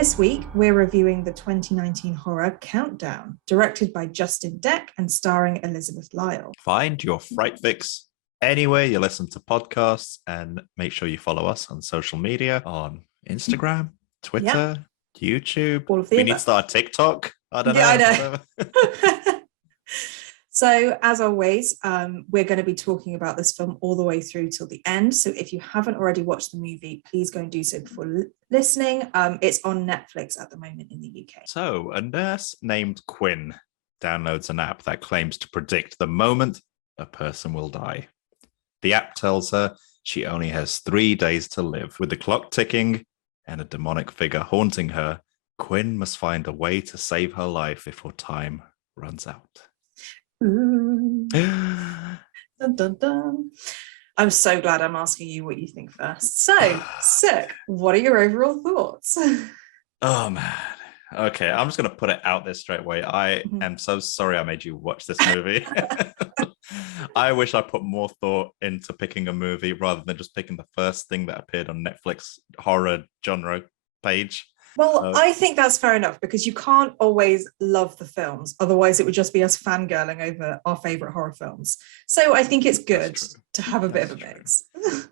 This week, we're reviewing the 2019 horror Countdown, directed by Justin Dec and starring Elizabeth Lail. Find your fright fix anywhere you listen to podcasts, and make sure you follow us on social media on Instagram, Twitter, YouTube. All of the we above. need to start a TikTok. I don't know. I know. So, as always, we're going to be talking about this film all the way through till the end. So if you haven't already watched the movie, please go and do so before listening. It's on Netflix at the moment in the UK. So, a nurse named Quinn downloads an app that claims to predict the moment a person will die. The app tells her she only has 3 days to live. With the clock ticking and a demonic figure haunting her, Quinn must find a way to save her life before time runs out. Dun, dun, dun. I'm so glad I'm asking you what you think first. So, Sick, what are your overall thoughts? Oh, man. Okay, I'm just going to put it out there straight away. I am so sorry I made you watch this movie. I wish I put more thought into picking a movie rather than just picking the first thing that appeared on Netflix horror genre page. Well, I think that's fair enough because you can't always love the films. Otherwise, it would just be us fangirling over our favorite horror films. So I think it's good to have a bit of a mix.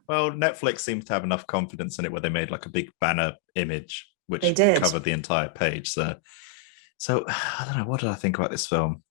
Well, Netflix seems to have enough confidence in it where they made like a big banner image which covered the entire page. So I don't know. What did I think about this film?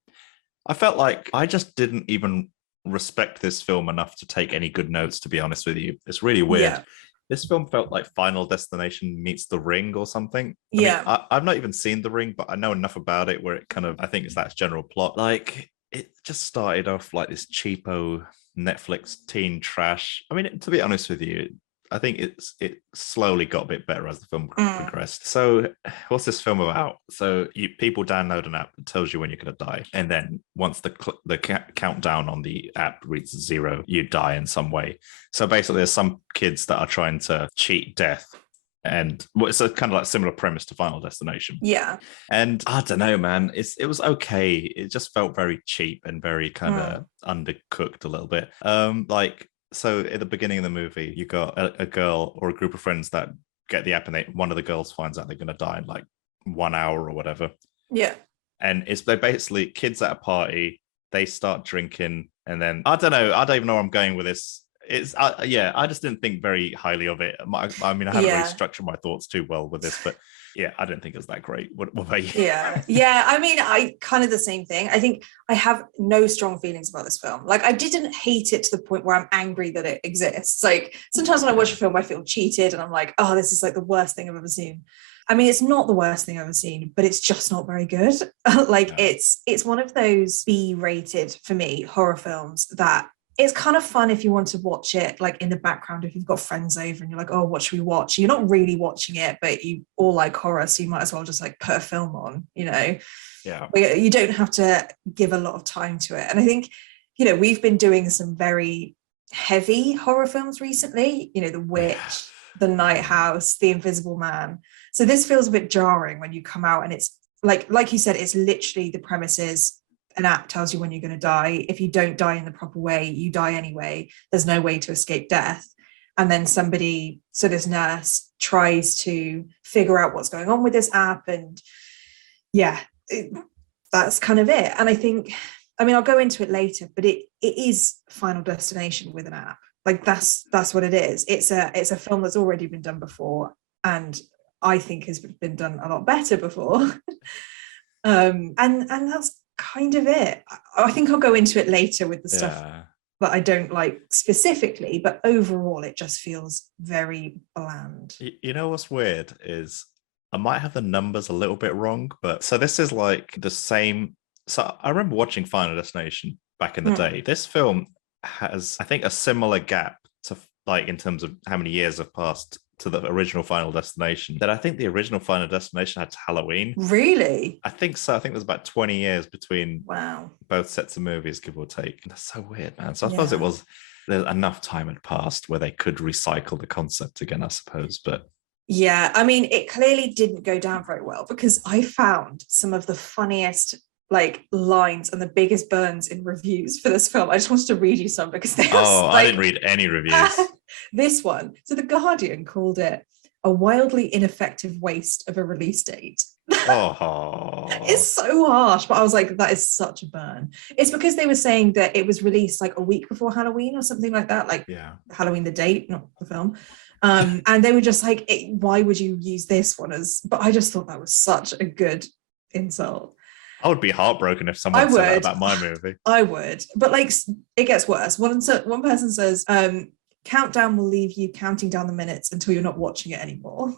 I felt like I just didn't even respect this film enough to take any good notes, to be honest with you. It's really weird. Yeah. This film felt like Final Destination meets The Ring or something. I mean, I've not even seen The Ring, but I know enough about it where it kind of, I think it's that general plot. Like, it just started off like this cheapo Netflix teen trash. I mean, to be honest with you, I think it slowly got a bit better as the film progressed. So what's this film about? So people download an app that tells you when you're going to die. And then once the countdown on the app reaches 0, you die in some way. So basically there's some kids that are trying to cheat death. And it's a kind of like similar premise to Final Destination. Yeah. And I don't know, man, it was okay. It just felt very cheap and very kind of undercooked a little bit. So at the beginning of the movie, you got a girl or a group of friends that get the app, and one of the girls finds out they're going to die in like 1 hour or whatever. Yeah. And they're basically kids at a party. They start drinking, and then I don't even know where I'm going with this. I just didn't think very highly of it. I mean, I haven't really structured my thoughts too well with this, but yeah, I don't think it was that great. What about you? Yeah. I mean, I kind of the same thing. I think I have no strong feelings about this film. Like, I didn't hate it to the point where I'm angry that it exists. Like, sometimes when I watch a film, I feel cheated and I'm like, oh, this is like the worst thing I've ever seen. I mean, it's not the worst thing I've ever seen, but it's just not very good. It's one of those B-rated, for me, horror films that it's kind of fun if you want to watch it like in the background, if you've got friends over and you're like, oh, what should we watch? You're not really watching it, but you all like horror, so you might as well just like put a film on, you know? Yeah. You don't have to give a lot of time to it. And I think, you know, we've been doing some very heavy horror films recently, you know, The Witch, The Night House, The Invisible Man. So this feels a bit jarring when you come out and it's like you said, it's literally the premise is an app tells you when you're going to die. If you don't die in the proper way, you die anyway. There's no way to escape death. And then this nurse tries to figure out what's going on with this app. And that's kind of it. And I think, I mean, I'll go into it later, but it is Final Destination with an app. Like that's what it is. It's a film that's already been done before. And I think has been done a lot better before. And that's kind of it. I think I'll go into it later with the stuff that I don't like specifically, but overall it just feels very bland. You know what's weird is I might have the numbers a little bit wrong, but so this is like the same. So I remember watching Final Destination back in the day. This film has, I think, a similar gap to like in terms of how many years have passed to the original Final Destination, that I think the original Final Destination had to Halloween. Really? I think so. I think there's about 20 years between both sets of movies, give or take. That's so weird, man. So I suppose there's enough time had passed where they could recycle the concept again, I suppose. But yeah, I mean, it clearly didn't go down very well because I found some of the funniest like lines and the biggest burns in reviews for this film. I just wanted to read you some because they I didn't read any reviews. This one. So The Guardian called it a wildly ineffective waste of a release date. Oh, it's so harsh, but I was like, that is such a burn. It's because they were saying that it was released like a week before Halloween or something like that, like Halloween the date, not the film. And they were just like, why would you use this one as? But I just thought that was such a good insult. I would be heartbroken if someone said that about my movie. I would, but like it gets worse. One person says, countdown will leave you counting down the minutes until you're not watching it anymore.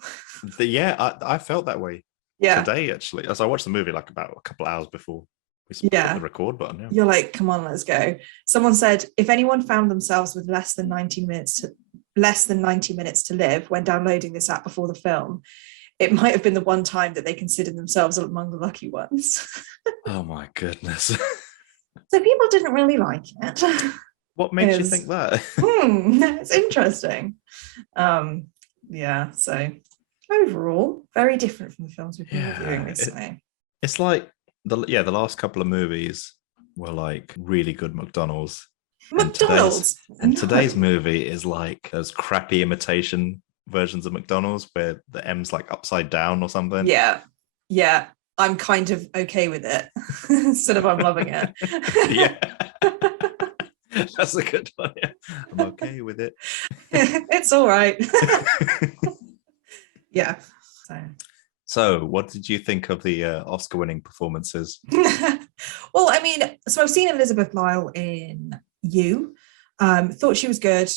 I felt that way today, actually, as I watched the movie like about a couple of hours before we hit the record button. You're like, come on, let's go. Someone said, if anyone found themselves with less than 90 minutes to live when downloading this app before the film, it might have been the one time that they considered themselves among the lucky ones. Oh my goodness. So people didn't really like it. What makes you think that? It's interesting. So overall, very different from the films we've been reviewing recently. It's like the last couple of movies were like really good McDonald's. And today's movie is like those crappy imitation versions of McDonald's where the M's like upside down or something. Yeah. I'm kind of okay with it instead of I'm loving it. Yeah. That's a good one. Yeah. I'm okay with it. It's all right. Yeah. So what did you think of the Oscar-winning performances? Well, I mean, so I've seen Elizabeth Lail in You. Thought she was good,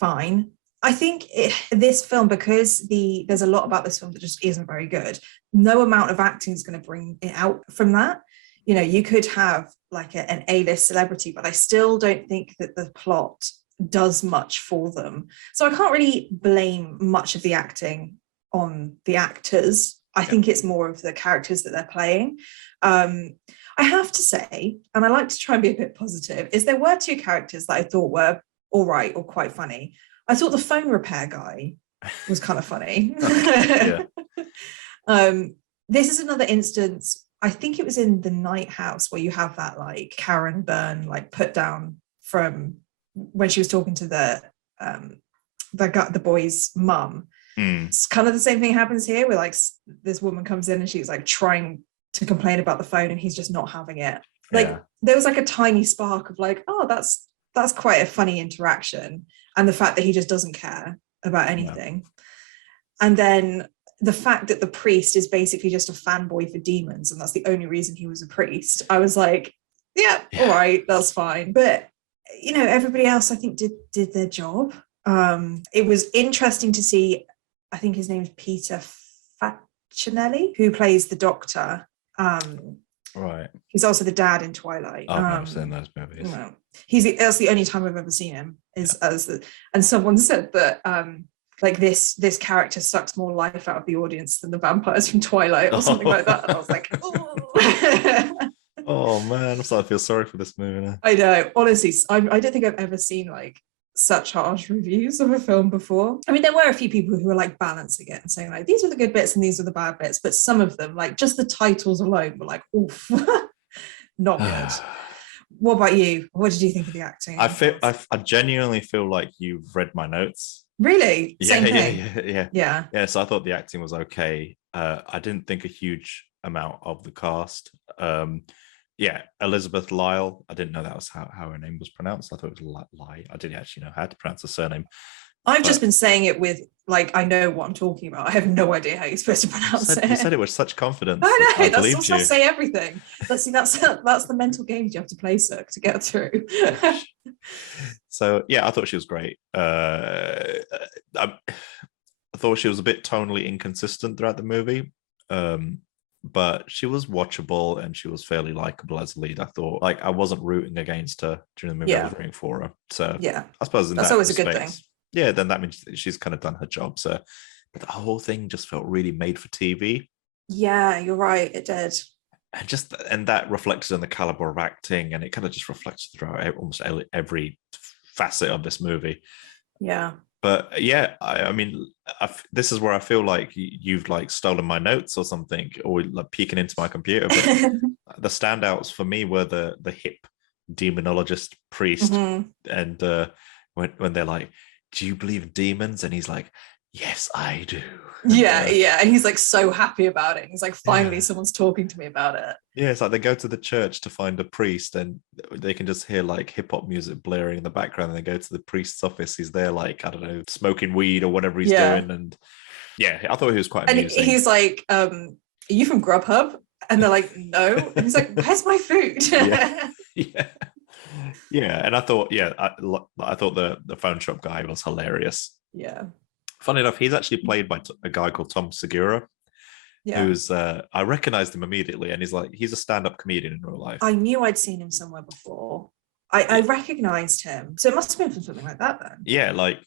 fine. I think this film, because there's a lot about this film that just isn't very good, no amount of acting is going to bring it out from that. You could have like an A-list celebrity, but I still don't think that the plot does much for them. So I can't really blame much of the acting on the actors. I think it's more of the characters that they're playing. I have to say, and I like to try and be a bit positive, is there were two characters that I thought were all right or quite funny. I thought the phone repair guy was kind of funny. This is another instance, I think it was in The Night House, where you have that like Karen Byrne like put down from when she was talking to the boy's mum. It's kind of the same thing happens here, where like this woman comes in and she's like trying to complain about the phone and he's just not having it. Like there was like a tiny spark of like, oh, that's quite a funny interaction. And the fact that he just doesn't care about anything. And then the fact that the priest is basically just a fanboy for demons, and that's the only reason he was a priest. I was like, all right, that's fine. But, everybody else, I think, did their job. It was interesting to see, I think his name is Peter Facinelli, who plays the doctor. Right. He's also the dad in Twilight. I've never seen those movies. No. That's the only time I've ever seen him. And someone said that like this character sucks more life out of the audience than the vampires from Twilight or something like that. And I was like, oh. Oh man, I'm starting to feel sorry for this movie now. I know, honestly, I don't think I've ever seen like such harsh reviews of a film before. I mean, there were a few people who were like balancing it and saying like, these are the good bits and these are the bad bits, but some of them, like just the titles alone, were like, oof, not good. What about you? What did you think of the acting? I genuinely feel like you've read my notes. Really? Same thing. Yeah. So I thought the acting was okay. I didn't think a huge amount of the cast. Elizabeth Lail. I didn't know that was how her name was pronounced. I thought it was Lai. I didn't actually know how to pronounce the surname. I've just been saying it with like, I know what I'm talking about. I have no idea how you're supposed to pronounce it. You said it with such confidence. I know, that's what I say everything. That's the mental games you have to play, sir, to get through. So yeah, I thought she was great. I thought she was a bit tonally inconsistent throughout the movie. But she was watchable and she was fairly likable as a lead. I thought, like, I wasn't rooting against her during the movie. I was rooting for her. So I suppose that's always a good thing. Yeah, then that means she's kind of done her job. So, but the whole thing just felt really made for TV. Yeah, you're right. It did. And that reflected on the caliber of acting, and it kind of just reflects throughout almost every facet of this movie. Yeah. But yeah, I mean, this is where I feel like you've like stolen my notes or something, or like peeking into my computer. But the standouts for me were the hip demonologist priest, and when they're like, "Do you believe in demons?" and he's like, yes, I do. Yeah. And he's like so happy about it. He's like, finally, someone's talking to me about it. Yeah, it's like they go to the church to find a priest and they can just hear like hip hop music blaring in the background. And they go to the priest's office. He's there, like, I don't know, smoking weed or whatever he's doing. And yeah, I thought he was quite amusing. And he's like, are you from Grubhub? And they're like, no. And he's like, where's my food? Yeah. And I thought, I thought the phone shop guy was hilarious. Yeah. Funny enough, he's actually played by a guy called Tom Segura, who's I recognized him immediately, and he's a stand-up comedian in real life. I knew I'd seen him somewhere before. I recognized him, so it must have been from something like that then. Yeah, like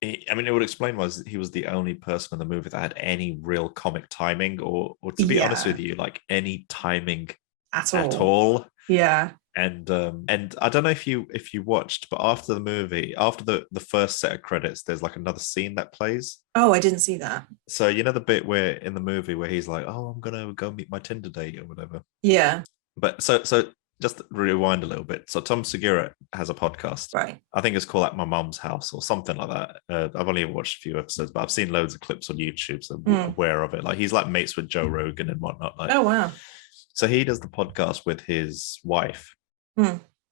it would explain was he was the only person in the movie that had any real comic timing, or to be honest with you, like any timing at all. Yeah. And I don't know if you watched, but after the movie, after the first set of credits, there's like another scene that plays. Oh, I didn't see that. So you know the bit where in the movie where he's like, "Oh, I'm gonna go meet my Tinder date" or whatever. Yeah. But so just rewind a little bit. So Tom Segura has a podcast. Right. I think it's called like My Mum's House or something like that. I've only watched a few episodes, but I've seen loads of clips on YouTube, so I'm aware of it. Like he's like mates with Joe Rogan and whatnot. Like, oh wow. So he does the podcast with his wife.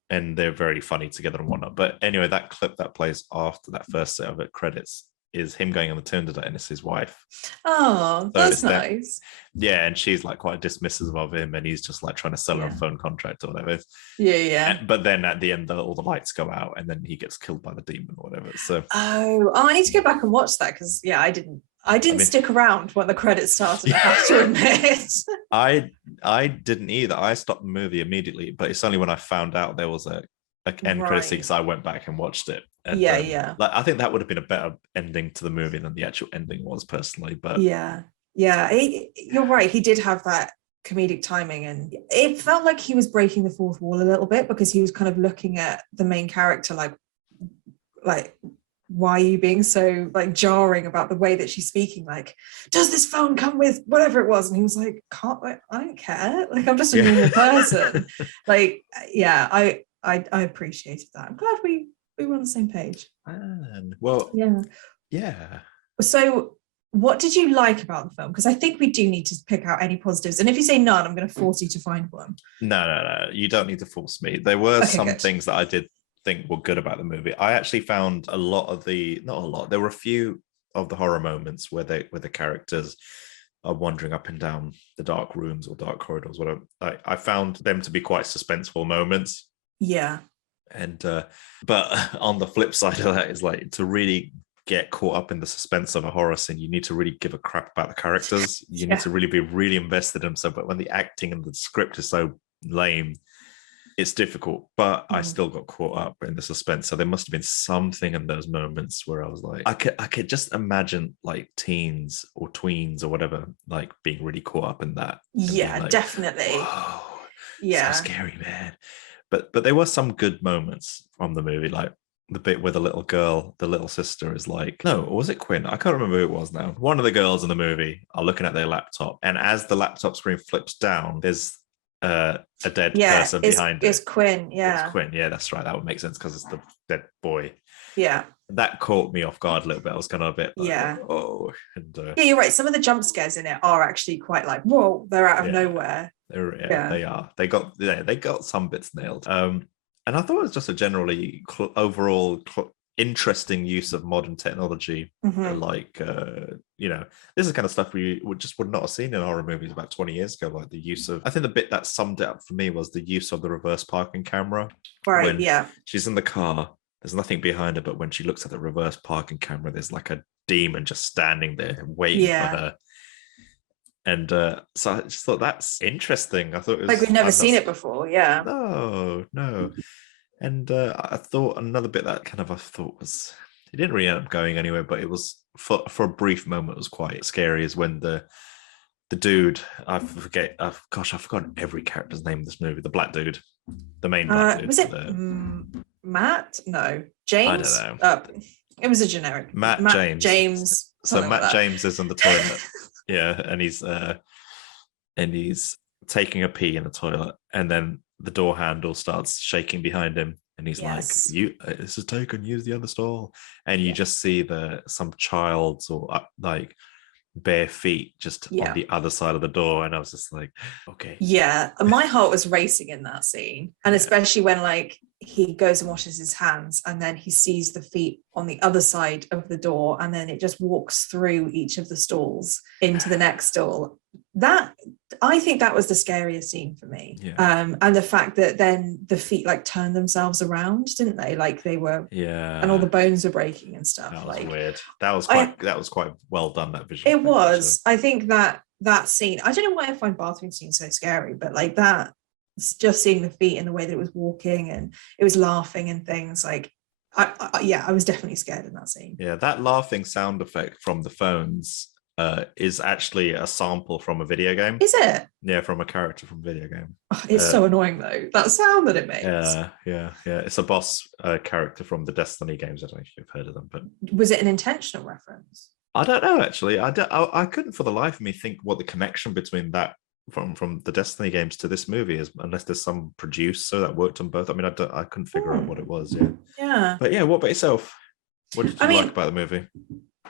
And they're very funny together and whatnot. But anyway, that clip that plays after that first set of credits is him going on the Tinder date, and it's his wife. Oh, so that's nice. Yeah, and she's like quite dismissive of him, and he's just like trying to sell her a phone contract or whatever. Yeah. But then at the end, all the lights go out, and then he gets killed by the demon or whatever. So I need to go back and watch that, because I didn't stick around when the credits started, I have to admit. I didn't either. I stopped the movie immediately, but it's only when I found out there was a end credit scene, so I went back and watched it. And, like, I think that would have been a better ending to the movie than the actual ending was, personally. But you're right. He did have that comedic timing, and it felt like he was breaking the fourth wall a little bit, because he was kind of looking at the main character like why are you being so like jarring about the way that she's speaking? Like, does this phone come with whatever it was? And he was like, I don't care. Like, I'm just a normal person. Like, I appreciated that. I'm glad we were on the same page. Well, yeah. So what did you like about the film? Because I think we do need to pick out any positives. And if you say none, I'm going to force you to find one. No. You don't need to force me. There were some things that I did think were good about the movie. I actually found there were a few of the horror moments where the characters are wandering up and down the dark rooms or dark corridors, whatever. I found them to be quite suspenseful moments. Yeah. And but on the flip side of that is, like, to really get caught up in the suspense of a horror scene, you need to really give a crap about the characters. You need to really be really invested in them. So, but when the acting and the script is so lame, it's difficult, but I still got caught up in the suspense. So there must have been something in those moments where I was like, I could just imagine like teens or tweens or whatever, like being really caught up in that. Yeah, like, definitely. Whoa, yeah, so scary, man. But there were some good moments from the movie, like the bit where the little sister is like, no, or was it Quinn? I can't remember who it was now. One of the girls in the movie are looking at their laptop, and as the laptop screen flips down, there's a dead person behind it. It's Quinn. It's Quinn. Yeah, that's right. That would make sense because it's the dead boy. Yeah. That caught me off guard a little bit. I was kind of a bit like, oh. And, yeah, you're right. Some of the jump scares in it are actually quite like, whoa, they're out of nowhere. They are. They got some bits nailed. And I thought it was just a generally overall interesting use of modern technology. Like, this is the kind of stuff we would not have seen in horror movies about 20 years ago. Like the use of, I think the bit that summed it up for me was the use of the reverse parking camera. Right. When she's in the car, there's nothing behind her, but when she looks at the reverse parking camera, there's like a demon just standing there waiting for her. And so I just thought that's interesting. I thought it was like we've never seen it before. Yeah. No. And I thought another bit that I thought was, it didn't really end up going anywhere, but it was for a brief moment, it was quite scary, is when the dude, I've forgotten every character's name in this movie, the black dude, the main black dude. Was it Matt? No. James? I don't know. It was a generic. Matt James. So Matt James is in the toilet. Yeah, and he's taking a pee in the toilet, and then the door handle starts shaking behind him, And he's like, Yes. This is taken, use the other stall. And you just see some child's or like bare feet just on the other side of the door. And I was just like, okay. Yeah. And my heart was racing in that scene. And especially when like he goes and washes his hands and then he sees the feet on the other side of the door and then it just walks through each of the stalls into the next stall. That, I think that was the scariest scene for me. And the fact that then the feet like turned themselves around, didn't they? Like they were, and all the bones were breaking and stuff. That was like weird. That was quite well done, that visual. It was. Actually. I think that scene, I don't know why I find bathroom scenes so scary, but like that, just seeing the feet and the way that it was walking and it was laughing and things, like I was definitely scared in that scene. Yeah, that laughing sound effect from the phones is actually a sample from a video game. Is it? Yeah, from a character from a video game. Oh, it's so annoying though, that sound that it makes. Yeah. It's a boss character from the Destiny games. I don't know if you've heard of them, but was it an intentional reference? I don't know, actually. I couldn't for the life of me think what the connection between that from the Destiny games to this movie is, unless there's some producer that worked on both. I mean, I couldn't figure out what it was. But yeah, what about yourself? What did you like about the movie?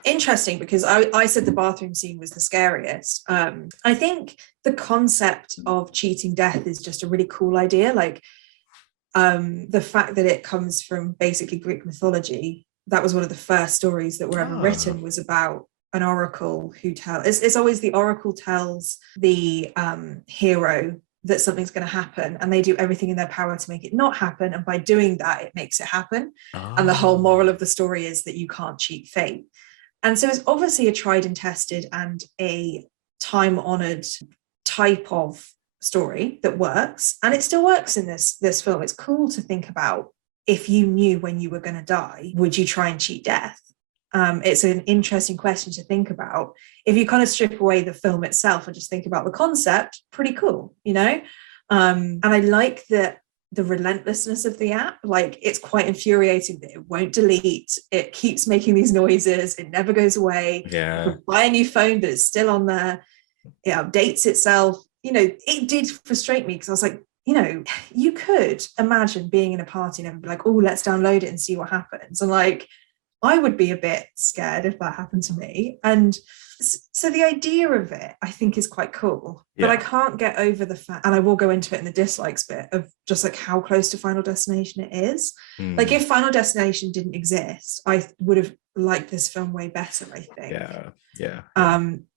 Interesting, because I said the bathroom scene was the scariest. I think the concept of cheating death is just a really cool idea. Like the fact that it comes from basically Greek mythology. That was one of the first stories that were ever written, was about an oracle who it's always the oracle tells the hero that something's going to happen, and they do everything in their power to make it not happen, and by doing that it makes it happen. And the whole moral of the story is that you can't cheat fate. And so it's obviously a tried and tested and a time-honored type of story that works, and it still works in this film. It's cool to think about, if you knew when you were going to die, would you try and cheat death? It's an interesting question to think about. If you kind of strip away the film itself and just think about the concept, pretty cool, you know? And I like the relentlessness of the app. Like, it's quite infuriating that it won't delete. It keeps making these noises. It never goes away. Yeah. You can buy a new phone, but it's still on there. It updates itself. You know, it did frustrate me because I was like, you know, you could imagine being in a party and everybody like, oh, let's download it and see what happens. And like, I would be a bit scared if that happened to me. And so the idea of it, I think, is quite cool. But I can't get over the fact, and I will go into it in the dislikes bit, of just like how close to Final Destination it is. Like, if Final Destination didn't exist, I would have liked this film way better, I think. Yeah.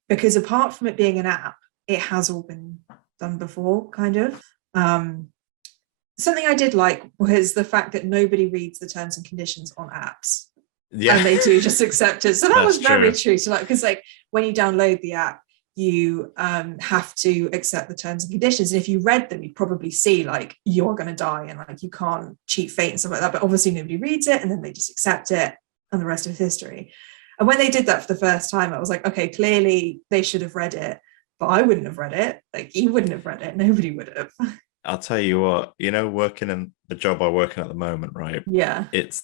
Because apart from it being an app, it has all been done before, kind of. Something I did like was the fact that nobody reads the terms and conditions on apps. And they do just accept it. So that was very true. So like, because like when you download the app, you have to accept the terms and conditions. And if you read them, you'd probably see like, you're going to die and like you can't cheat fate and stuff like that. But obviously nobody reads it, and then they just accept it, and the rest is history. And when they did that for the first time, I was like, okay, clearly they should have read it, but I wouldn't have read it. Like, you wouldn't have read it. Nobody would have. I'll tell you what, you know, working in the job I work in at the moment, right? Yeah. It's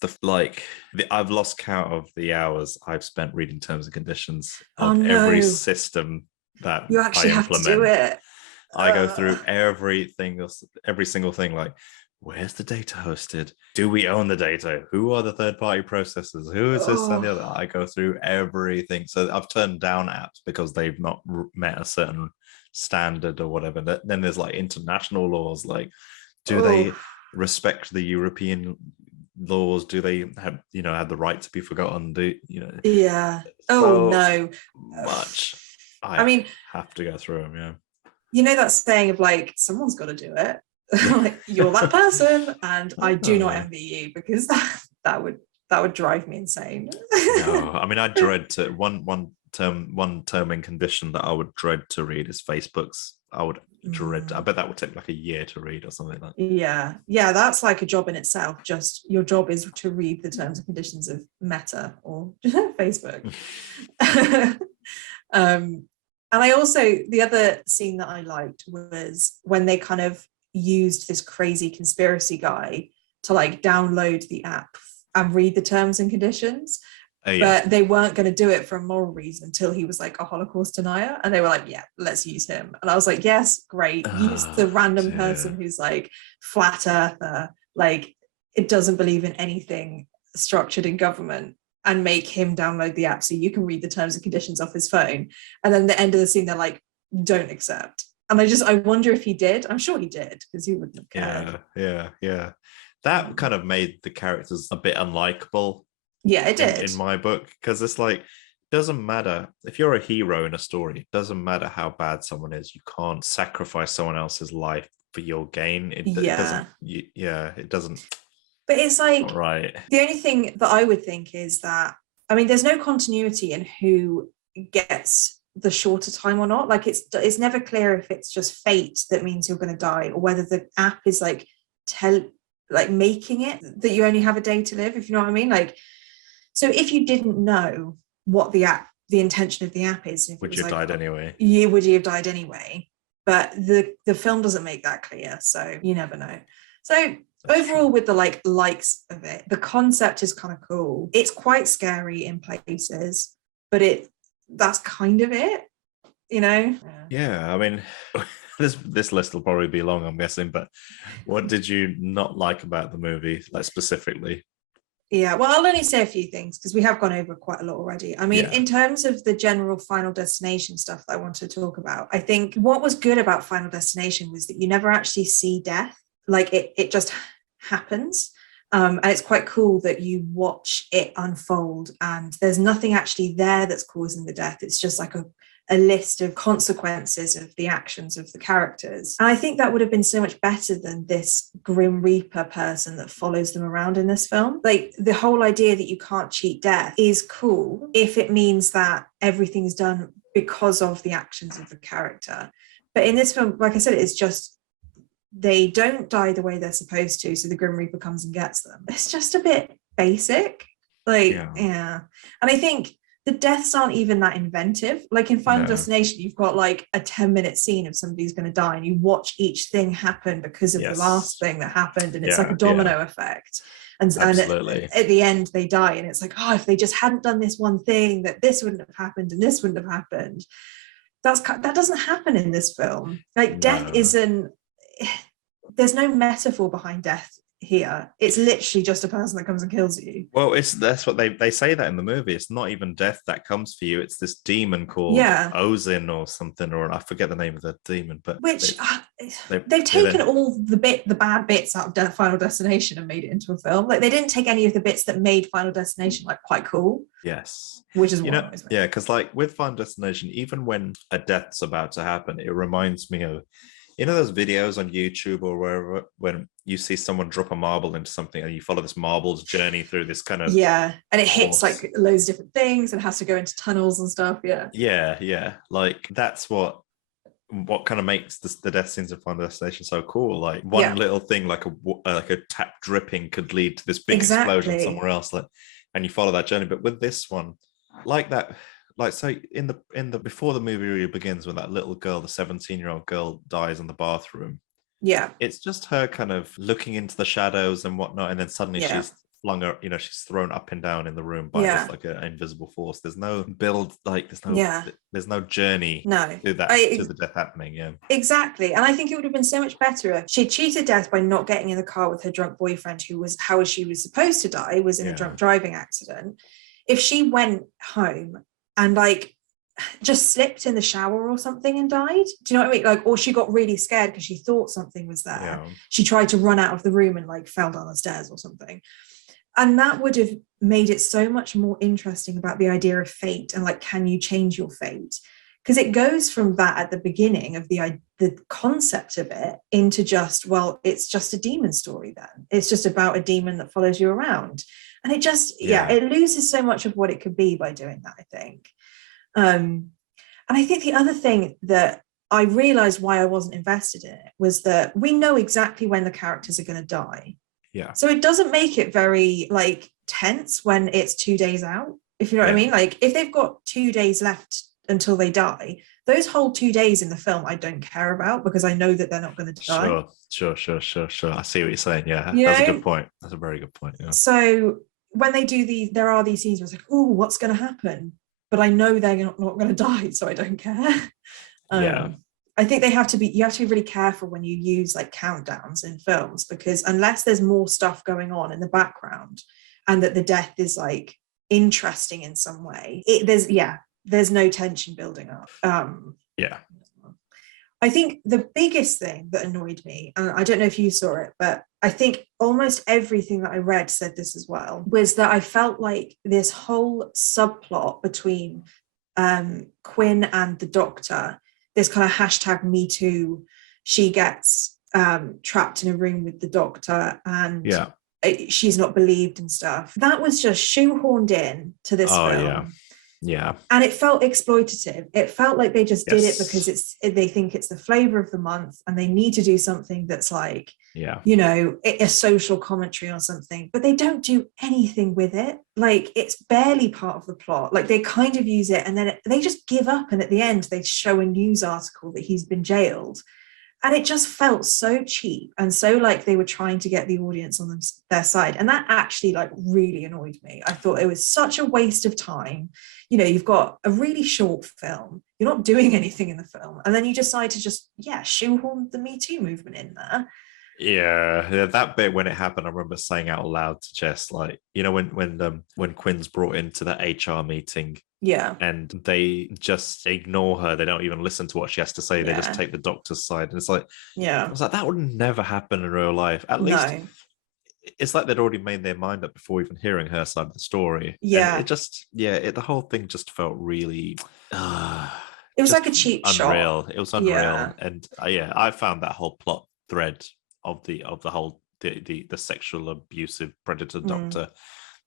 I've lost count of the hours I've spent reading terms and conditions of every system that you actually have to do it. I go through every single thing, like, where's the data hosted? Do we own the data? Who are the third-party processors? Who is this and the other? I go through everything. So I've turned down apps because they've not met a certain standard or whatever. Then there's like international laws, like, do they respect the European laws? Do they have the right to be forgotten? No much. I mean, have to go through them. Yeah, you know that saying of like, someone's got to do it. Like, you're that person, and I do not envy you, because that would drive me insane. No, I mean, I dread to one term and condition that I would dread to read is Facebook's. I would dread. I bet that would take like a year to read or something like that. Yeah, that's like a job in itself. Just your job is to read the terms and conditions of Meta or Facebook. And I also, the other scene that I liked was when they kind of used this crazy conspiracy guy to like download the app and read the terms and conditions. But they weren't going to do it for a moral reason until he was like a Holocaust denier, and they were like, yeah, let's use him. And I was like, yes, great, use the random person who's like flat earther. Like, it doesn't believe in anything structured in government, and make him download the app so you can read the terms and conditions off his phone. And then the end of the scene, they're like, don't accept. And I wonder if he did. I'm sure he did, because he wouldn't have cared. Yeah. That kind of made the characters a bit unlikable. Yeah, it did. In my book, because it's like, doesn't matter if you're a hero in a story, it doesn't matter how bad someone is, you can't sacrifice someone else's life for your gain. It doesn't. But it's like, right. The only thing that I would think is that, I mean, there's no continuity in who gets the shorter time or not. Like it's never clear if it's just fate that means you're going to die, or whether the app is like making it that you only have a day to live, if you know what I mean. Like, so if you didn't know what the intention of the app is, would you have died anyway? Would you have died anyway? But the film doesn't make that clear, so you never know. So overall, with the likes of it, the concept is kind of cool. It's quite scary in places, but that's kind of it, you know? Yeah, I mean, this list will probably be long, I'm guessing, but what did you not like about the movie, like specifically? Yeah, well, I'll only say a few things because we have gone over quite a lot already. I mean, in terms of the general Final Destination stuff that I wanted to talk about, I think what was good about Final Destination was that you never actually see death. Like it just happens. And it's quite cool that you watch it unfold and there's nothing actually there that's causing the death. It's just like a list of consequences of the actions of the characters. And I think that would have been so much better than this Grim Reaper person that follows them around in this film. Like, the whole idea that you can't cheat death is cool if it means that everything's done because of the actions of the character. But in this film, like I said, it's just they don't die the way they're supposed to, so the Grim Reaper comes and gets them. It's just a bit basic. And I think the deaths aren't even that inventive. Like in Final Destination, you've got like a 10-minute scene of somebody's going to die and you watch each thing happen because of the last thing that happened, and it's like a domino effect. And at the end they die, and it's like, oh, if they just hadn't done this one thing, that this wouldn't have happened and this wouldn't have happened. That doesn't happen in this film. Like death isn't, there's no metaphor behind death here. It's literally just a person that comes and kills you. Well, that's what they say that in the movie. It's not even death that comes for you. It's this demon called Ozin or something, or I forget the name of the demon. But they've taken all the bad bits out of Final Destination and made it into a film. Like, they didn't take any of the bits that made Final Destination like quite cool. Yes. Which is because like with Final Destination, even when a death's about to happen, it reminds me of, you know, those videos on YouTube or wherever when you see someone drop a marble into something and you follow this marble's journey through this kind of and it hits like loads of different things and has to go into tunnels and stuff. Like that's what kind of makes the death scenes of Final Destination so cool. Like one little thing, like a tap dripping, could lead to this big explosion somewhere else, like, and you follow that journey. But with this one, like that, like, so in the before the movie really begins, when that little girl, the 17-year-old girl, dies in the bathroom, it's just her kind of looking into the shadows and whatnot, and then suddenly she's flung her, you know, she's thrown up and down in the room by just like an invisible force. There's no build, like there's no journey to that to the death happening. Exactly. And I think it would have been so much better if she cheated death by not getting in the car with her drunk boyfriend, who was how she was supposed to die, was in a drunk driving accident. If she went home and like just slipped in the shower or something and died, do you know what I mean? Like, or she got really scared because she thought something was there. She tried to run out of the room and like fell down the stairs or something. And that would have made it so much more interesting about the idea of fate and like, can you change your fate? Because it goes from that at the beginning of the concept of it into just, well, it's just a demon story then. It's just about a demon that follows you around. And it just, it loses so much of what it could be by doing that, I think. And I think the other thing that I realized why I wasn't invested in it was that we know exactly when the characters are going to die. So it doesn't make it very like tense when it's 2 days out, if you know what I mean. Like, if they've got 2 days left until they die, those whole 2 days in the film I don't care about, because I know that they're not going to die. Sure. I see what you're saying. That's a good point. That's a very good point. So when they do there are these scenes where it's like, oh, what's going to happen? But I know they're not going to die, so I don't care. I think you have to be really careful when you use like countdowns in films, because unless there's more stuff going on in the background and that the death is like interesting in some way, there's no tension building up. I think the biggest thing that annoyed me, and I don't know if you saw it, but I think almost everything that I read said this as well, was that I felt like this whole subplot between Quinn and the doctor, this kind of hashtag Me Too, she gets trapped in a room with the doctor and she's not believed and stuff. That was just shoehorned in to this film. Yeah. And it felt exploitative. It felt like they just did it because they think it's the flavor of the month and they need to do something that's like, you know, a social commentary or something, but they don't do anything with it. Like, it's barely part of the plot. Like, they kind of use it and then they just give up. And at the end, they show a news article that he's been jailed. And it just felt so cheap and so like they were trying to get the audience on their side. And that actually like really annoyed me. I thought it was such a waste of time. You know, you've got a really short film. You're not doing anything in the film. And then you decide to just, shoehorn the Me Too movement in there. Yeah, that bit when it happened, I remember saying out loud to Jess, like, you know, when Quinn's brought into the HR meeting, and they just ignore her, they don't even listen to what she has to say, they just take the doctor's side, and it's like, I was like, that would never happen in real life. At least it's like they'd already made their mind up before even hearing her side of the story. And it just, the whole thing just felt really it was like a cheap unreal shot. It was unreal. And I found that whole plot thread of the whole the sexual abusive predator doctor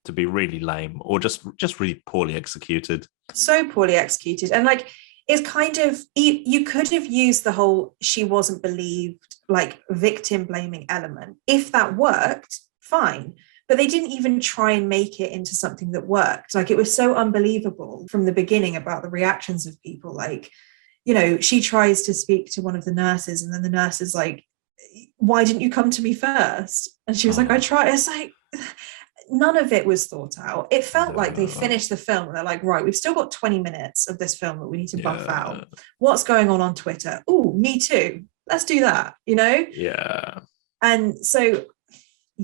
to be really lame, or just really poorly executed. So poorly executed. And like, it's kind of, you could have used the whole she wasn't believed, like, victim blaming element. If that worked, fine. But they didn't even try and make it into something that worked. Like, it was so unbelievable from the beginning about the reactions of people. Like, you know, she tries to speak to one of the nurses and then the nurse is like, why didn't you come to me first? And she was like, I tried. It's like, none of it was thought out. It felt like they finished the film and they're like, right, we've still got 20 minutes of this film that we need to buff out. What's going on Twitter? Oh, Me Too. Let's do that, you know? Yeah. And so,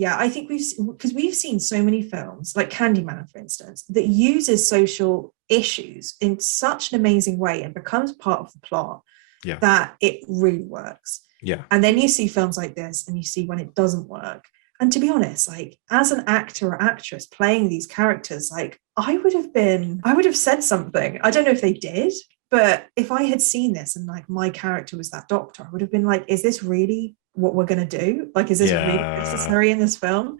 I think we've seen so many films, like Candyman, for instance, that uses social issues in such an amazing way and becomes part of the plot that it really works. Yeah. And then you see films like this and you see when it doesn't work. And to be honest, like, as an actor or actress playing these characters, like, I would have said something. I don't know if they did, but if I had seen this and like my character was that doctor, I would have been like, is this really what we're going to do? Like, is this really necessary in this film?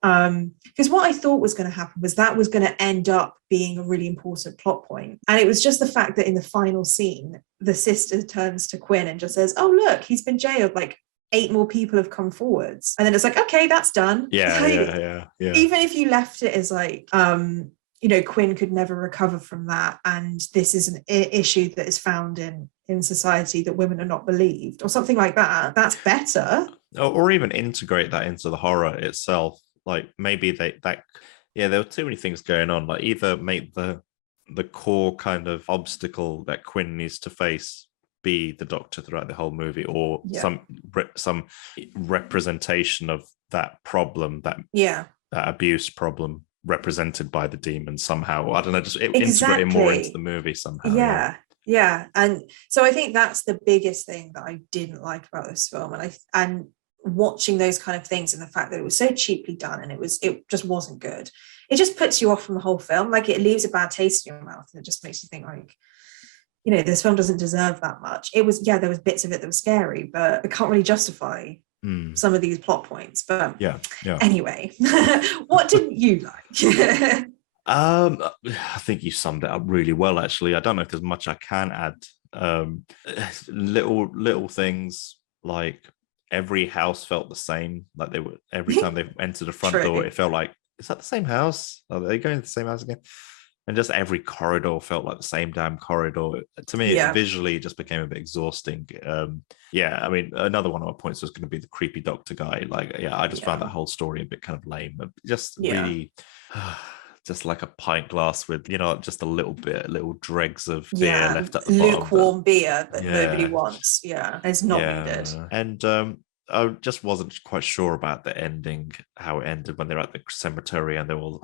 Because what I thought was going to happen was that was going to end up being a really important plot point. And it was just the fact that in the final scene, the sister turns to Quinn and just says, oh, look, he's been jailed. Like, 8 more people have come forwards. And then it's like, okay, that's done. Yeah. Even if you left it as like, you know, Quinn could never recover from that. And this is an issue that is found in society, that women are not believed or something like that. That's better. Or even integrate that into the horror itself. Like, maybe there were too many things going on. Like, either make the core kind of obstacle that Quinn needs to face be the doctor throughout the whole movie, or some representation of that problem, that abuse problem represented by the demon somehow. I don't know, just integrate it more into the movie somehow. Yeah. And so I think that's the biggest thing that I didn't like about this film. And watching those kind of things and the fact that it was so cheaply done and it just wasn't good. It just puts you off from the whole film. Like, it leaves a bad taste in your mouth and it just makes you think, like, you know, this film doesn't deserve that much. It was, there was bits of it that were scary, but it can't really justify some of these plot points. But anyway, what didn't you like? I think you summed it up really well, actually. I don't know if there's much I can add. Little things, like every house felt the same. Like, they were, every time they entered the front door, it felt like, is that the same house? Are they going to the same house again? And just every corridor felt like the same damn corridor. To me, it visually just became a bit exhausting. I mean, another one of my points was going to be the creepy doctor guy. Like, I just found that whole story a bit kind of lame. Just really, just like a pint glass with, just a little dregs of beer left at the lukewarm bottom. Beer that nobody wants. It's not needed. And I just wasn't quite sure about the ending, how it ended when they're at the cemetery and they're all,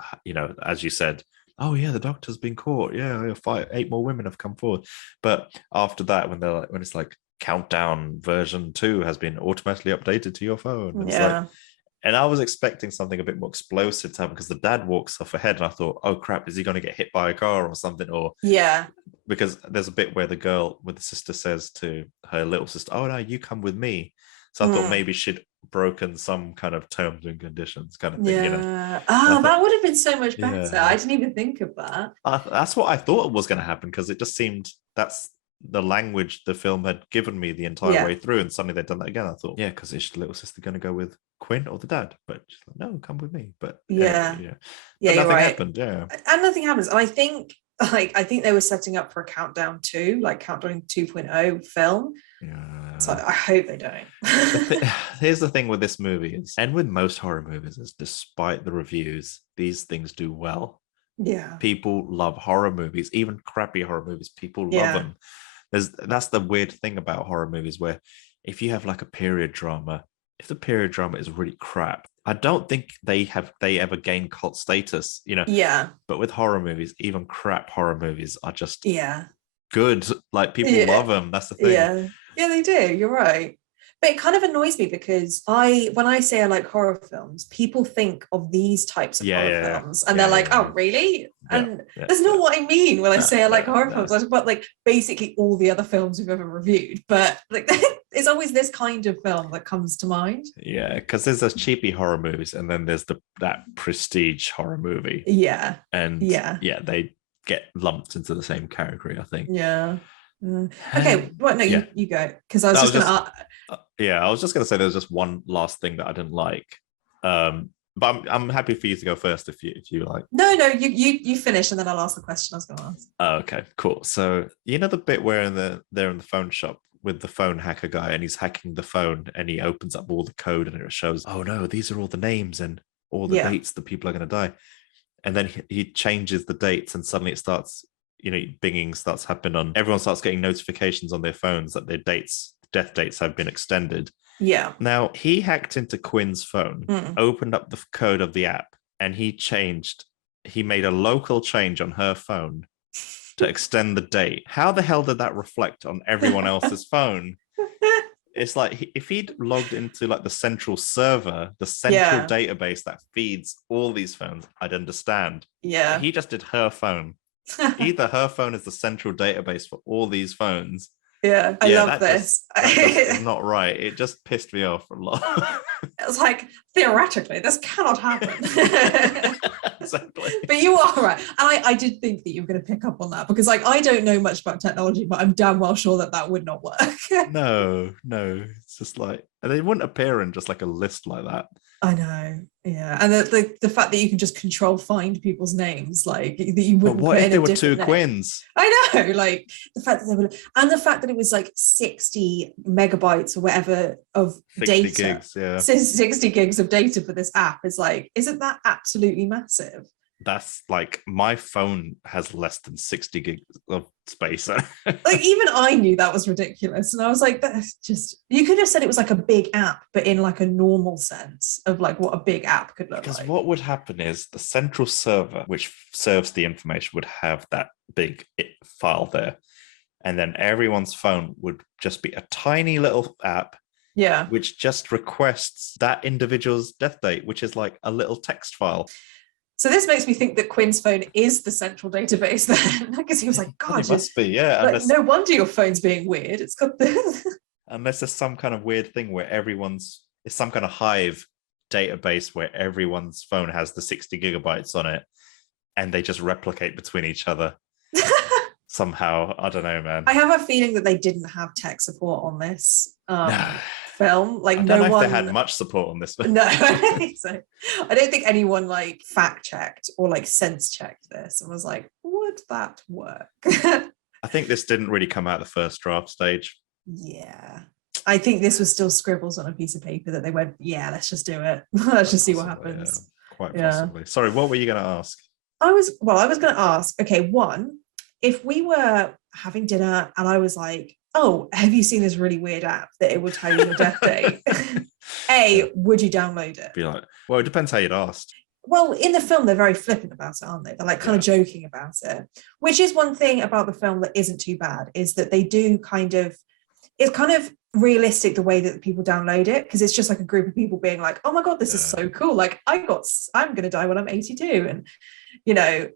as you said, oh yeah, the doctor's been caught. Yeah, 8 more women have come forward. But after that, when it's like countdown version 2 has been automatically updated to your phone. It's like, and I was expecting something a bit more explosive to happen because the dad walks off ahead, and I thought, oh crap, is he going to get hit by a car or something? Or because there's a bit where the sister says to her little sister, oh no, you come with me. So I thought maybe she'd broken some kind of terms and conditions kind of thing. That would have been so much better. I didn't even think of that. That's what I thought was going to happen, because it just seemed that's the language the film had given me the entire way through, and suddenly they'd done that again. I thought, is his little sister going to go with Quinn or the dad? But she's like, no, come with me. But nothing happened. And nothing happens. And I think they were setting up for a countdown 2, like countdown 2.0 film. So I hope they don't. Here's the thing with this movie and with most horror movies, is despite the reviews, these things do well. People love horror movies, even crappy horror movies. People love them. That's the weird thing about horror movies, where if you have like a period drama, if the period drama is really crap, I don't think they ever gain cult status, But with horror movies, even crap horror movies are just good. Like people love them. That's the thing. Yeah, they do. You're right. But it kind of annoys me because when I say I like horror films, people think of these types of horror films, and they're like, "Oh, really?" And that's not what I mean when I say I like horror films. I about like basically all the other films we've ever reviewed. But like, it's always this kind of film that comes to mind. Yeah, because there's those cheapy horror movies, and then there's that prestige horror movie. And they get lumped into the same category, I think. Okay, no, you go, because I was just gonna I was just gonna say there's just one last thing that I didn't like, but I'm happy for you to go first if you like. No, you finish and then I'll ask the question I was gonna ask. Okay, cool. So the bit where they're in the phone shop with the phone hacker guy, and he's hacking the phone, and he opens up all the code, and it shows, oh no, these are all the names and all the dates that people are going to die, and then he changes the dates, and suddenly it starts, binging starts happening on, everyone starts getting notifications on their phones that their death dates have been extended. Now he hacked into Quinn's phone, opened up the code of the app, and he made a local change on her phone to extend the date. How the hell did that reflect on everyone else's phone? It's like if he'd logged into like the central server, the central database that feeds all these phones, I'd understand. He just did her phone. Either her phone is the central database for all these phones. I love this. It's not right. It just pissed me off a lot. It's like, theoretically, this cannot happen. Exactly. But you are right. And I did think that you were going to pick up on that, because like I don't know much about technology, but I'm damn well sure that would not work. No. It's just like, and they wouldn't appear in just like a list like that. I know, and the fact that you can just find people's names, like that you wouldn't. But what if there were two Quinns? I know, like the fact that it was like 60 megabytes or whatever of 60 data. 60 gigs of data for this app is like, isn't that absolutely massive? That's like, my phone has less than 60 gigs of space. Like even I knew that was ridiculous, and I was like, that's just, you could have said it was like a big app, but in like a normal sense of like what a big app could look like. Because what would happen is the central server, which serves the information, would have that big file there, and then everyone's phone would just be a tiny little app, which just requests that individual's death date, which is like a little text file. So this makes me think that Quinn's phone is the central database then, because he was like, God, it must be, like, no wonder your phone's being weird. It's got this. Unless there's some kind of weird thing where it's some kind of Hive database where everyone's phone has the 60 gigabytes on it, and they just replicate between each other somehow. I don't know, man. I have a feeling that they didn't have tech support on this. Film, like, I don't know if they had much support on this film. No, I don't think so. I don't think anyone like fact checked or like sense checked this and was like, would that work? I think this didn't really come out the first draft stage. I think this was still scribbles on a piece of paper that they went, let's just do it. Let's just see what happens. Quite possibly. Sorry, what were you going to ask? I was going to ask, okay, one, if we were having dinner and I was like, oh, have you seen this really weird app that it will tell you your death date? Would you download it? Be like, well, it depends how you'd asked. Well, in the film, they're very flippant about it, aren't they? They're like kind of joking about it, which is one thing about the film that isn't too bad, is that they do it's kind of realistic the way that people download it, because it's just like a group of people being like, oh my God, this is so cool. Like I'm going to die when I'm 82. And, you know,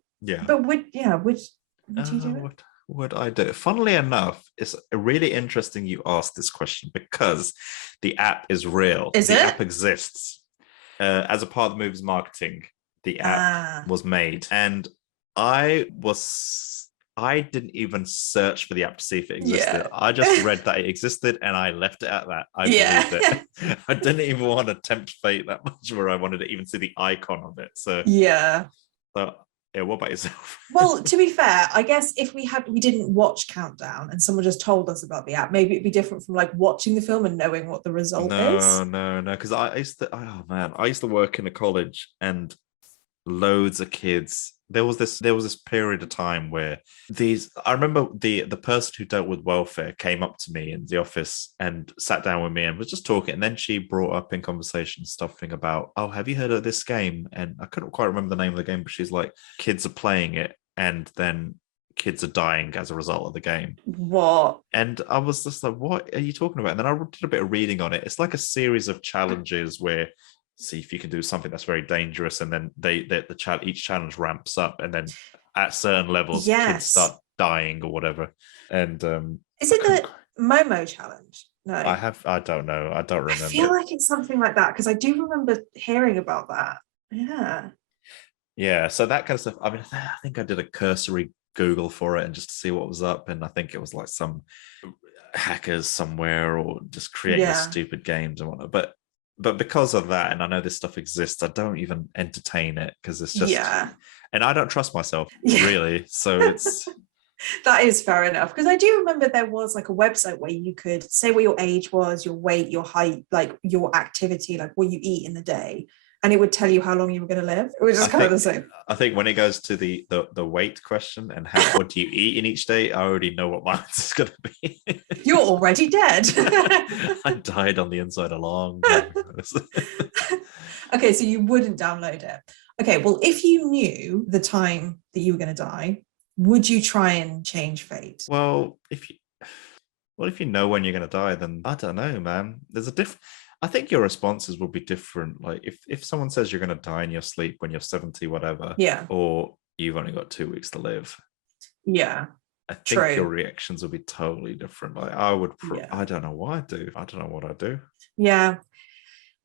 but would you do it? Would I do it? Funnily enough, it's really interesting you asked this question, because the app is real. The app exists. As a part of the movie's marketing, the app was made, and I didn't even search for the app to see if it existed. I just read that it existed and I left it at that. I believed it. I didn't even want to tempt fate that much where I wanted to even see the icon of it. So what about yourself? Well, to be fair, I guess if we didn't watch Countdown and someone just told us about the app, maybe it'd be different from like watching the film and knowing what the result is. No, because I used to work in a college, and loads of kids. There was this period of time where I remember the person who dealt with welfare came up to me in the office and sat down with me and was just talking, and then she brought up in conversation something about, oh, have you heard of this game? And I couldn't quite remember the name of the game, but she's like, kids are playing it and then kids are dying as a result of the game. What? And I was just like, what are you talking about? And then I did a bit of reading on it. It's like a series of challenges where see if you can do something that's very dangerous, and then each challenge ramps up, and then at certain levels kids start dying or whatever. And is it the Momo challenge? No, I don't know, I don't remember. I feel like it's something like that, because I do remember hearing about that. So that kind of stuff. I mean, I think I did a cursory Google for it and just to see what was up, and I think it was like some hackers somewhere or just creating stupid games and whatnot, but because of that, and I know this stuff exists, I don't even entertain it, because it's just and I don't trust myself really. So it's that is fair enough, because I do remember there was like a website where you could say what your age was, your weight, your height, like your activity, like what you eat in the day, and it would tell you how long you were going to live, which is kind of the same. I think when it goes to the weight question and what do you eat in each day, I already know what mine is going to be. You're already dead. I died on the inside a long time ago. Okay, so you wouldn't download it. Okay, well, if you knew the time that you were going to die, would you try and change fate? Well, if you know when you're going to die, then I don't know, man. There's a I think your responses will be different. Like if someone says you're going to die in your sleep when you're 70, whatever, or you've only got 2 weeks to live. Yeah. I think your reactions will be totally different. Like I would, I don't know what I'd do. I don't know what I'd do. Yeah.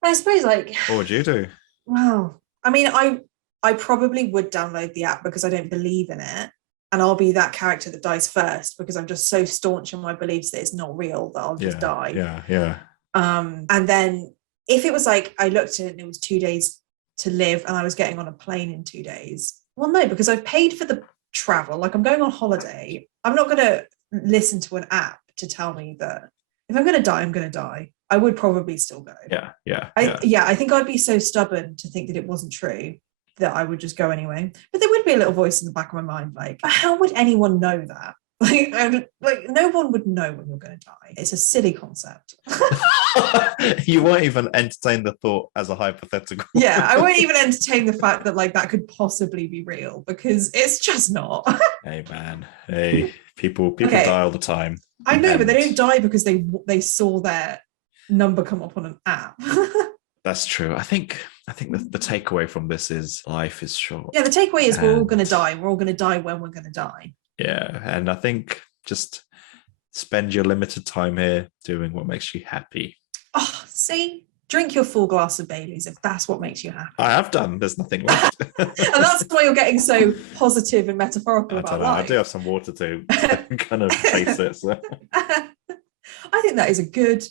I suppose like. What would you do? Well, I mean, I probably would download the app because I don't believe in it. And I'll be that character that dies first because I'm just so staunch in my beliefs that it's not real that I'll just die. Yeah. And then if it was like I looked at it and it was 2 days to live and I was getting on a plane in 2 days, well, no, because I've paid for the travel. Like I'm going on holiday. I'm not going to listen to an app to tell me that if I'm going to die, I'm going to die. I would probably still go. Yeah. I think I'd be so stubborn to think that it wasn't true that I would just go anyway. But there would be a little voice in the back of my mind like, how would anyone know that? Like no one would know when you're going to die. It's a silly concept. You won't even entertain the thought as a hypothetical. Yeah, I won't even entertain the fact that like that could possibly be real because it's just not. Hey man, people die all the time. I know, but they don't die because they saw their number come up on an app. That's true. I think the takeaway from this is life is short. Yeah, the takeaway is we're all going to die. We're all going to die when we're going to die. Yeah, and I think just spend your limited time here doing what makes you happy. Oh, see? Drink your full glass of Baileys if that's what makes you happy. I have done. There's nothing left. And that's why you're getting so positive and metaphorical about life. I do have some water to kind of face it. So. I think that is a good...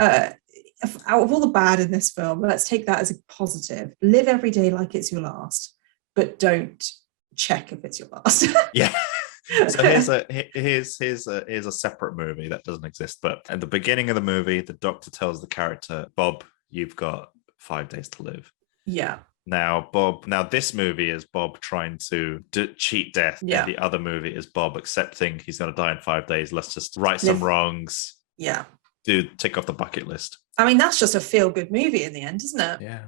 out of all the bad in this film, let's take that as a positive. Live every day like it's your last, but don't check if it's your last. Yeah. So here's a separate movie that doesn't exist. But at the beginning of the movie, the doctor tells the character, Bob, you've got 5 days to live. Yeah. Now this movie is Bob trying to cheat death. Yeah. And the other movie is Bob accepting he's going to die in 5 days. Let's just right some wrongs. Yeah. Tick off the bucket list. I mean, that's just a feel-good movie in the end, isn't it? Yeah.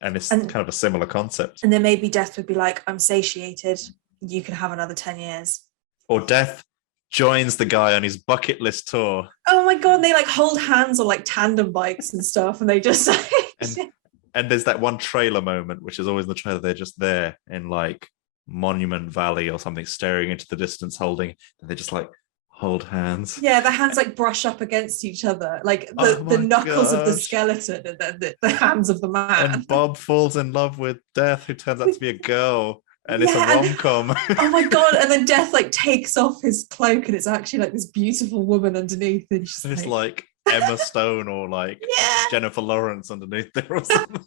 And it's kind of a similar concept. And then maybe Death would be like, I'm satiated. You can have another 10 years. Or Death joins the guy on his bucket list tour. Oh my God, they like hold hands on like tandem bikes and stuff. And they just like... And there's that one trailer moment, which is always in the trailer. They're just there in like Monument Valley or something, staring into the distance, holding, and they just like hold hands. Yeah, the hands like brush up against each other, like the knuckles of the skeleton and then the hands of the man. And Bob falls in love with Death, who turns out to be a girl. And it's a rom-com. Oh my God. And then Death like takes off his cloak and it's actually like this beautiful woman underneath. And it's like Emma Stone or like Jennifer Lawrence underneath there or something.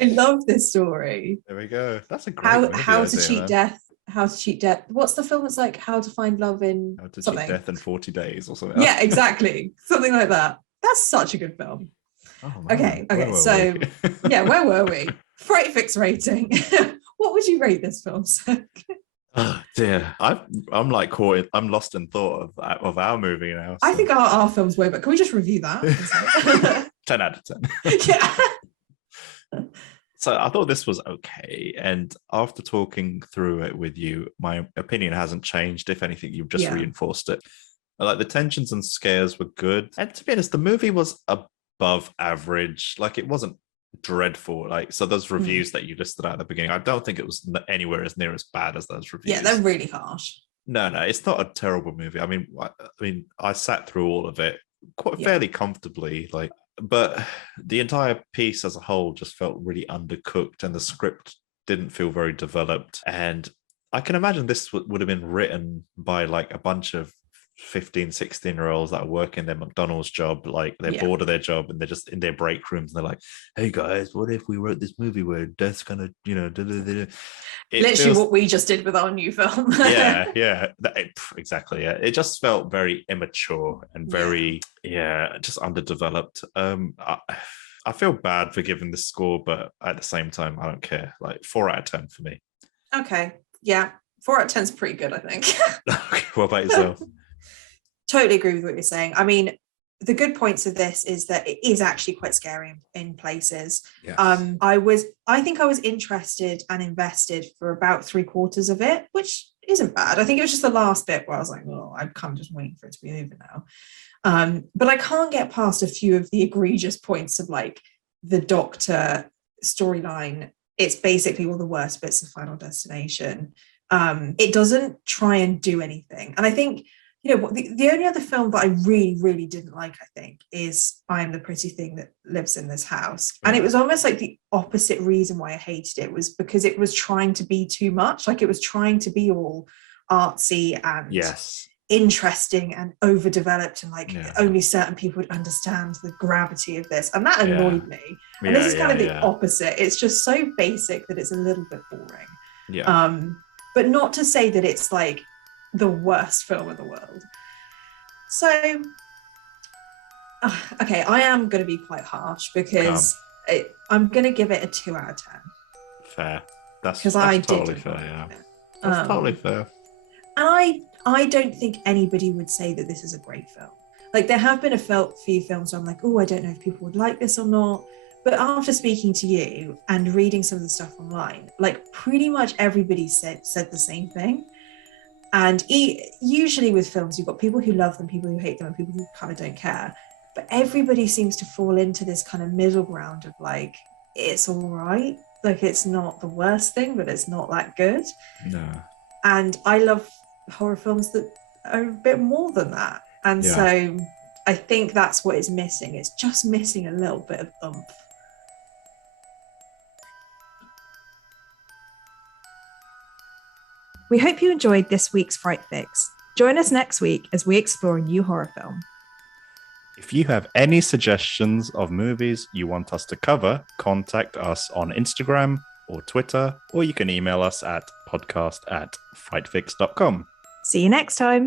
I love this story. There we go. That's a great How to Cheat Death. How to Cheat Death. What's the film? It's like How to Find Love in How to something. Cheat Death in 40 Days or something. Yeah, exactly. Something like that. That's such a good film. Oh, man. Okay. So yeah, where were we? Fright Fix rating. What would you rate this film, Zach? Oh dear, I'm like caught. I'm lost in thought of our movie now. So. I think our film's way, but can we just review that? 10 out of 10. Yeah. So I thought this was okay, and after talking through it with you, my opinion hasn't changed. If anything, you've just reinforced it. Like the tensions and scares were good, and to be honest, the movie was above average. Like it wasn't dreadful. Like so, those reviews that you listed out at the beginning, I don't think it was anywhere as near as bad as those reviews. Yeah, they're really harsh. No, it's not a terrible movie. I mean, I sat through all of it fairly comfortably. Like, but the entire piece as a whole just felt really undercooked, and the script didn't feel very developed. And I can imagine this would have been written by like a bunch of 15, 16-year-olds that are working their McDonald's job, like they're bored of their job and they're just in their break rooms and they're like, hey guys, what if we wrote this movie where death's gonna, literally what we just did with our new film. Exactly. It just felt very immature and very just underdeveloped. I feel bad for giving the score, but at the same time I don't care. Like 4 out of 10 for me. Okay, yeah, 4 out of 10 is pretty good, I think. Okay, what about yourself? Totally agree with what you're saying. I mean, the good points of this is that it is actually quite scary in places. Yes. I think I was interested and invested for about 3/4 of it, which isn't bad. I think it was just the last bit where I was like, oh, I'm kind of just waiting for it to be over now. But I can't get past a few of the egregious points of like the Doctor storyline. It's basically all the worst bits of Final Destination. It doesn't try and do anything. And I think, the only other film that I really, really didn't like, I think, is I Am the Pretty Thing That Lives in This House. And it was almost like the opposite reason why I hated it was because it was trying to be too much. Like it was trying to be all artsy and interesting and overdeveloped and like only certain people would understand the gravity of this. And that annoyed me. And this is kind of the opposite. It's just so basic that it's a little bit boring. Yeah. But not to say that it's like the worst film in the world. So, okay, I am going to be quite harsh because I'm going to give it a 2 out of 10. Fair. That's totally fair, yeah. That's totally fair. And I don't think anybody would say that this is a great film. Like, there have been a few films where I'm like, oh, I don't know if people would like this or not. But after speaking to you and reading some of the stuff online, like pretty much everybody said the same thing. And usually with films, you've got people who love them, people who hate them, and people who kind of don't care. But everybody seems to fall into this kind of middle ground of like, it's all right. Like, it's not the worst thing, but it's not that good. No. And I love horror films that are a bit more than that. And so I think that's what is missing. It's just missing a little bit of oomph. We hope you enjoyed this week's Fright Fix. Join us next week as we explore a new horror film. If you have any suggestions of movies you want us to cover, contact us on Instagram or Twitter, or you can email us at podcast@frightfix.com. See you next time.